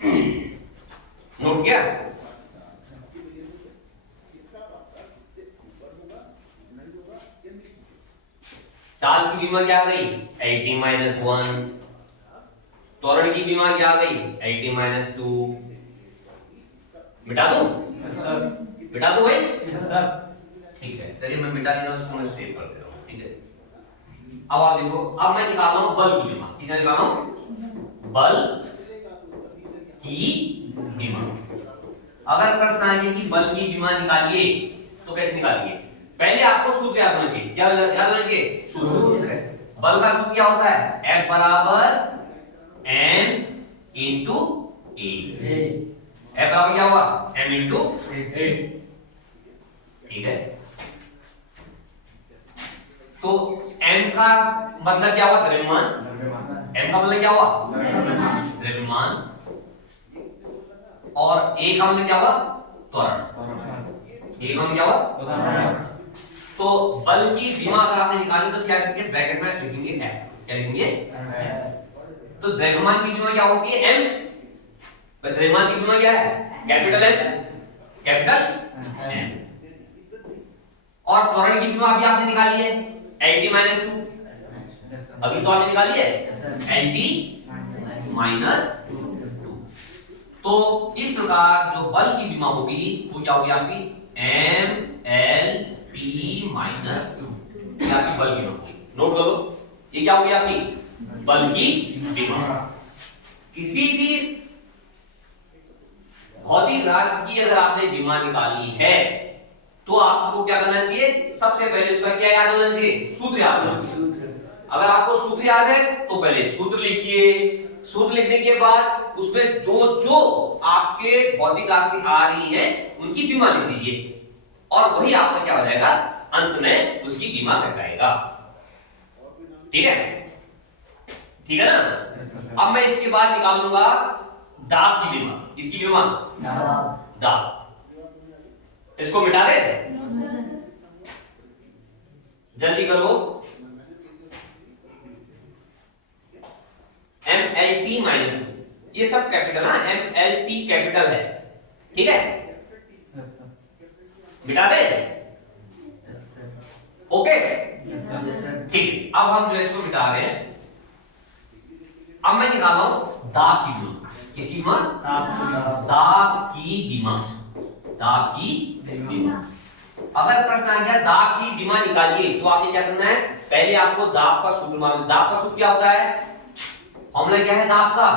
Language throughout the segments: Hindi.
नोट किया? चाल की बीमा क्या आ गई? 80-1। त्वरण की बीमा क्या आ गई? 80-2। मिटा दूं? मिटा दूं भाई? ठीक है, चलिए मैं मिटा दे रहा हूं, उसको मैं सेव कर दे रहा हूं। ठीक है, अब आप देखो, अब मैं निकाल रहा हूं बल की बीमा। कितना निकाल रहा हूं? बल की बीमा। अगर प्रश्न आ गया कि बल की बीमा निकालिए, तो कैसे निकालिए? पहले आपको सूत्र याद होना चाहिए। क्या याद होना चाहिए? सूत्र। बल का सूत्र क्या होता है? F बराबर m इंटू ए। F बराबर क्या हुआ? m इंटू ए। ठीक है, तो m का मतलब क्या हुआ? द्रव्यमान। m का मतलब क्या हुआ? द्रव्यमान। और a का मतलब क्या हुआ? त्वरण। a का मतलब क्या हुआ? तो बल की बीमा अगर आपने निकाली तो क्या करेंगे? ब्रैकेट में लिखेंगे F। क्या लिखेंगे? तो द्रव्यमान की बीमा क्या होती है? m। द्रव्यमान की बीमा क्या है? Capital M, capital M। और त्वरण की बीमा अभी आपने निकाली है 80-2। अभी तो आपने निकाली है 80-2। तो इस प्रकार जो बल की बीमा होगी वो क्या होगी आपकी? MLT-2। ये आपकी बल की बीमा होगी। नोट कर लो, ये क्या होगी आपकी? बल की बीमा। किसी भी भौतिक राशि की अगर आपने बीमा निकालनी है तो आपको क्या करना चाहिए? सबसे पहले उसका क्या याद होना चाहिए? सूत्र याद होना चाहिए। अगर आपको सूत्र याद है तो पहले सूत्र लिखिए। सूत्र लिखने के बाद उसमें जो जो आपके भौतिक राशि आ रही है उनकी बीमा लिख दीजिए, और वही आपका क्या हो जाएगा? अंत में उसकी बीमा कहलाएगा। ठीक है? ठीक है ना? अब मैं इसके बाद निकालूंगा दाब की बीमा। किसकी बीमा? दाब। इसको मिटा दे, जल्दी करो। MLT-2, ये सब कैपिटल है। MLT कैपिटल है। ठीक है, मिटा दे। ओके, ठीक। अब हम जो है इसको मिटा रहे हैं। अब मैं निकाला हूं दाब की बीमा। किसी बीमा? दाब की बीमा। दाब की बीमा। अगर प्रश्न आ गया दाब की बीमा निकालिए, तो आपने क्या करना है? पहले आपको दाब का सूत्र मालूम। दाब का सूत्र क्या होता है? फॉर्मूला क्या है दाब का?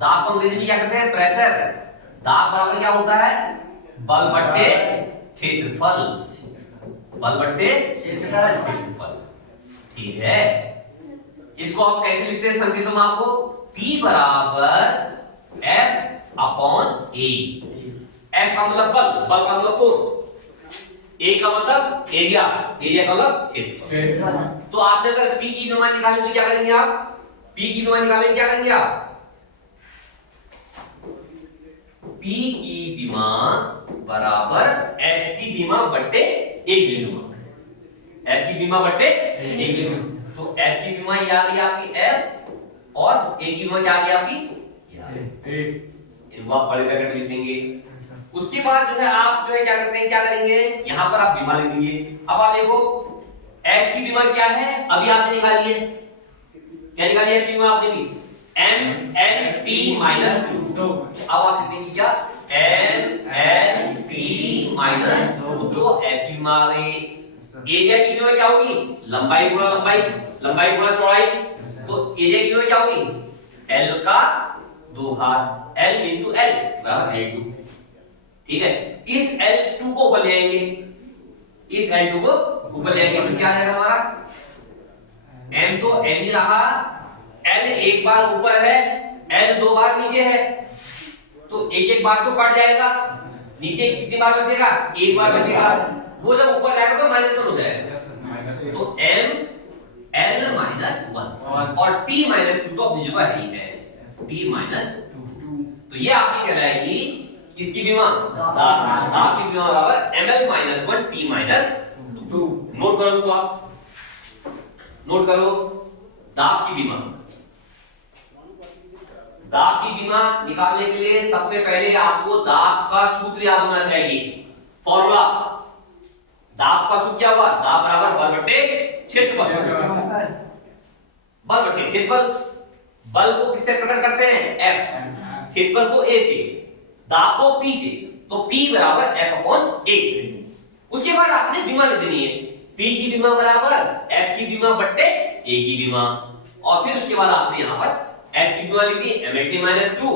दाब को अंग्रेजी में क्या कहते हैं? प्रेशर। दाब बराबर क्या होता है? बल बट्टे क्षेत्रफल। बल बट्टे क्षेत्रफल। ठीक है, इसको आप कैसे लिखते हैं संकेतों में? आपको P बराबर F अपॉन A। F का मतलब बल, बल का मतलब फोर्स, A का मतलब एरिया, एरिया का मतलब क्षेत्रफल। तो आपने अगर P की बीमा निकालेंगे तो क्या करेंगे आप? P की बीमा निकालेंगे क्या करेंगे आप? P की बीमा बराबर F की बीमा बट्टे A की बीमा। F की बीमा बट्टे A की बीमा। तो F की बीमा ये आ गई आपकी F, और A की बीमा क्या आ गई आपकी? इनको आप बड़े ब्रैकेट में लिख देंगे। उसके बाद जो है आप जो है क्या करते हैं? क्या करेंगे? यहाँ पर आप बीमा लिख दीजिए। अब आप देखो F की बीमा क्या है? अभी आपने निकाली है। क्या निकाली है? F की बीमा आपने भी MLT-2। अब आप लिख देंगे क्या? MLT-2। तो F की बीमा आ गई। एरिया की बीमा क्या होगी? लंबाई गुणा लंबाई, लंबाई गुणा चौड़ाई। तो एरिया की बीमा क्या होगी? L का 2 घात, L इंटू L बराबर L2। ठीक है, इस L2 को ऊपर ले आएंगे, इस L2 को ऊपर ले आएंगे तो क्या आ जाएगा हमारा? M तो M ही रहा, L एक बार ऊपर है, L 2 बार नीचे है, तो एक एक बार तो कट जाएगा। नीचे कितनी बार बचेगा? एक बार बचेगा। वो जब ऊपर जाएगा तो -1 हो जाएगा। तो M L-1 और T-2 तो अपनी जगह है ही है, T-2। तो ये आपकी कहलाएगी किसकी बीमा? दाब की बीमा बराबर ML-1 T-2। नोट करो उसको, आप नोट करो दाब की बीमा। दाब की बीमा निकालने के लिए सबसे पहले आपको दाब का सूत्र याद होना चाहिए। फॉर्मूला, दाब का सूत्र क्या हुआ? दाब बराबर बल बटे क्षेत्रफल। बल बटे क्षेत्रफल। बल को किससे प्रकट करते हैं? F। क्षेत्रफल को A से, दाब को P से, तो P बराबर F अपॉन A। उसके बाद आपने बीमा लिख देनी है, P की बीमा बराबर F की बीमा बट्टे A की बीमा। और फिर उसके बाद आपने यहाँ पर F की बीमा लिख दी mLT - 2,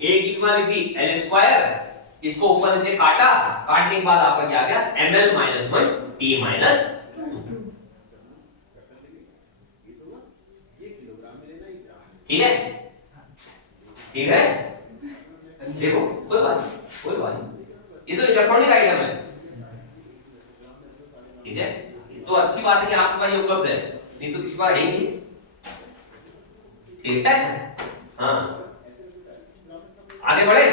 A की बीमा लिख दी L स्क्वायर, इसको ऊपर नीचे काटा, काटने के बाद आपका क्या आ गया? ml - 1 T - 2। ठीक है, ठीक है, देखो कोई बात नहीं, कोई बात नहीं, ये तो इलेक्ट्रॉनिक आइटम है। ठीक है, तो अच्छी बात है कि आपके पास ये उपलब्ध है, नहीं तो किसी बार है नहीं। ठीक है, हाँ, आगे बढ़े।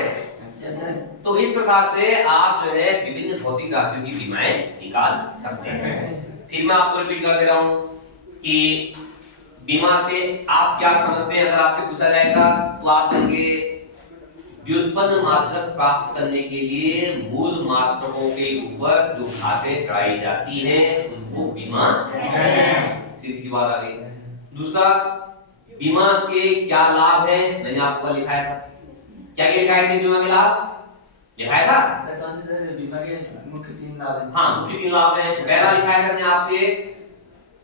तो इस प्रकार से आप जो है विभिन्न भौतिक राशियों की बीमाएं निकाल सकते हैं। फिर मैं आपको रिपीट कर दे रहा हूं कि बीमा से आप क्या समझते हैं। अगर आपसे पूछा जाएगा तो आप कहेंगे व्युत्पन्न मात्रक प्राप्त करने के लिए मूल मात्रकों के ऊपर जो घातें चढ़ाई जाती है उनको बीमा है। सीधी सी बात आ गई। दूसरा, बीमा के क्या लाभ है, मैंने आपको लिखा है, क्या क्या लिखा है बीमा के लाभ लिखाया था सर? बीमा के मुख्य 3 लाभ है। हाँ, मुख्य 3 लाभ है। पहला लिखा है हमने आपसे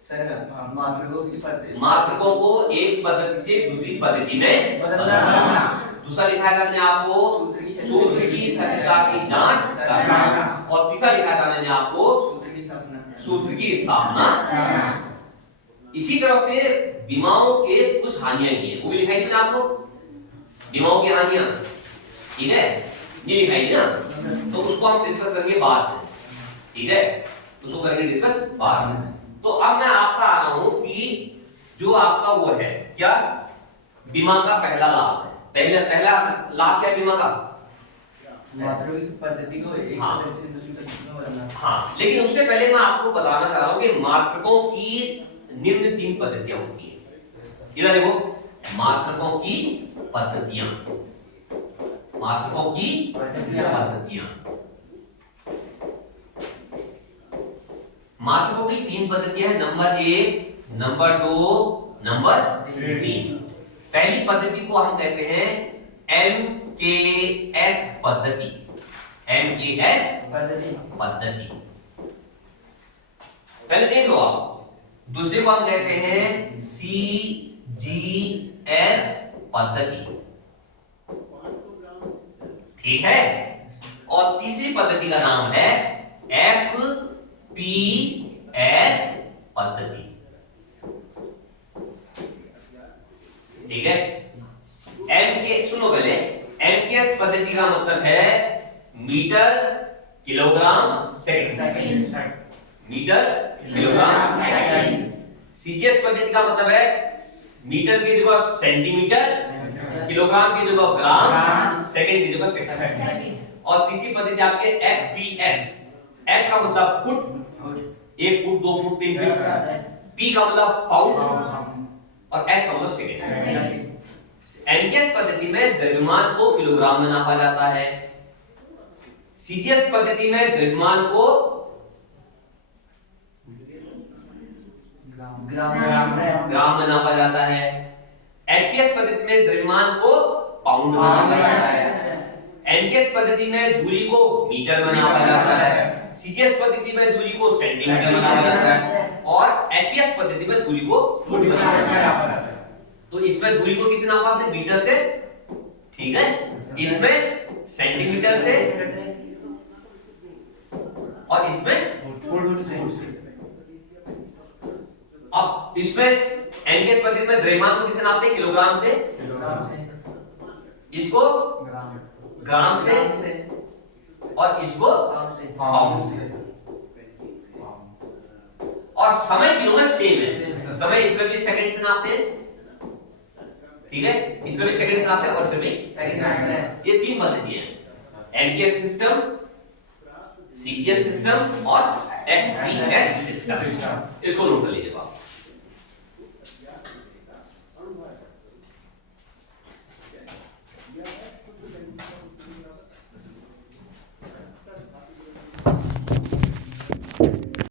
सर, मात्रकों को एक पद्धति से दूसरी पद्धति में बदलना। दूसरा लिखा था मैंने आपको सूत्र की सत्यता की जांच करना। और तीसरा लिखा था मैंने आपको सूत्र की स्थापना। इसी तरह से बीमाओं के कुछ हानियां भी हैं, वो भी लिखाई थी ना आपको, बीमाओं की हानियां। ठीक है, ये लिखाई थी ना, तो उसको हम डिस्कस करेंगे बाद में। ठीक है, उसको करेंगे डिस्कस बाद में। तो अब मैं आपका आ रहा हूं कि जो आपका वो है क्या, बीमा का पहला लाभ है। पहला लाभ क्या बीमा का? मात्रकों की पद्धति को एक पद्धति से दूसरी पद्धति में बदलना। हाँ, लेकिन उससे पहले मैं आपको बताना चाह रहा हूं कि मात्रकों की निम्न 3 पद्धतियां होती है। इधर देखो, मात्रकों की पद्धतियां, मात्रकों की पद्धतियां। मात्रकों की 3 पद्धतियां हैं, नंबर 1, नंबर 2, नंबर 3। पहली पद्धति को हम कहते हैं MKS पद्धति। MKS पद्धति पहले देख लो आप। दूसरे को हम कहते हैं CGS पद्धति। ठीक है, और तीसरी पद्धति का नाम है FPS पद्धति। ठीक है, सुनो पहले, MKS पद्धति का मतलब है metre kilogram second. Metre kilogram second. CGS पद्धति का मतलब है मीटर की जगह सेंटीमीटर, किलोग्राम की जगह ग्राम, सेकंड की जगह सेकंड। और तीसरी पद्धति आपके FPS। F का मतलब foot, 1 foot, 2 foot, 3 foot. P का मतलब पाउंड और S का मतलब सेकंड। MKS पद्धति में द्रव्यमान को किलोग्राम में नापा जाता है। CGS पद्धति में द्रव्यमान को ग्राम में नापा जाता है। FPS पद्धति में द्रव्यमान को पाउंड में नापा जाता है। MKS पद्धति में दूरी को मीटर में नापा जाता है। CGS पद्धति में दूरी को सेंटीमीटर में नापा जाता है। और FPS पद्धति में दूरी को फुट में नापा जाता है। तो इसमें दूरी को किससे नापा आपने? मीटर से। ठीक है, इसमें सेंटीमीटर से और इसमें फुट से। अब इसमें MKS पद्धति में द्रव्यमान को किससे नापते हैं? किलोग्राम से। इसको ग्राम से और इसको पाउंड से। और समय किलो में सेम है। समय इसमें भी सेकंड से नापते हैं। ठीक है, इसमें भी सेकंड से नापते हैं और इसमें भी सेकंड से नापते हैं। ये 3 पद्धतियां हैं, MKS सिस्टम, CGS सिस्टम और FPS सिस्टम। इसको नोट कर लीजिए।